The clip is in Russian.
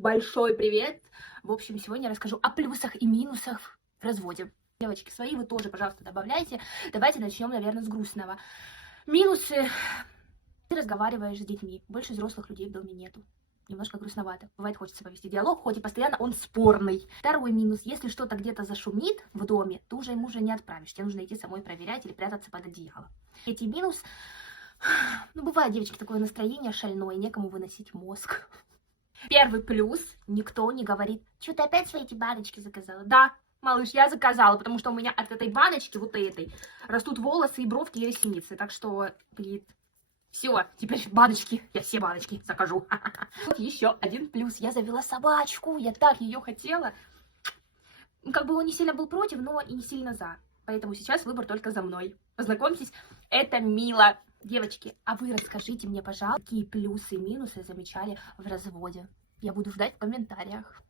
Большой привет! В общем, сегодня я расскажу о плюсах и минусах в разводе. Девочки, свои вы тоже, пожалуйста, добавляйте. Давайте начнем, наверное, с грустного. Минусы. Ты разговариваешь с детьми. Больше взрослых людей в доме нету. Немножко грустновато. Бывает, хочется повести диалог, хоть и постоянно он спорный. Второй минус. Если что-то где-то зашумит в доме, то уже мужа не отправишь. Тебе нужно идти самой проверять или прятаться под одеяло. Третий минус. Ну, бывает, девочки, такое настроение шальное, некому выносить мозг. Первый плюс. Никто не говорит: что ты опять свои эти баночки заказала? Да, малыш, я заказала, потому что у меня от этой баночки, вот этой, растут волосы и бровки и ресницы. Так что, блин, все, теперь баночки, я все баночки закажу. Вот еще один плюс. Я завела собачку, я так ее хотела. Как бы он не сильно был против, но и не сильно за. Поэтому сейчас выбор только за мной. Познакомьтесь, это Мила. Девочки, а вы расскажите мне, пожалуйста, какие плюсы и минусы замечали в разводе. Я буду ждать в комментариях.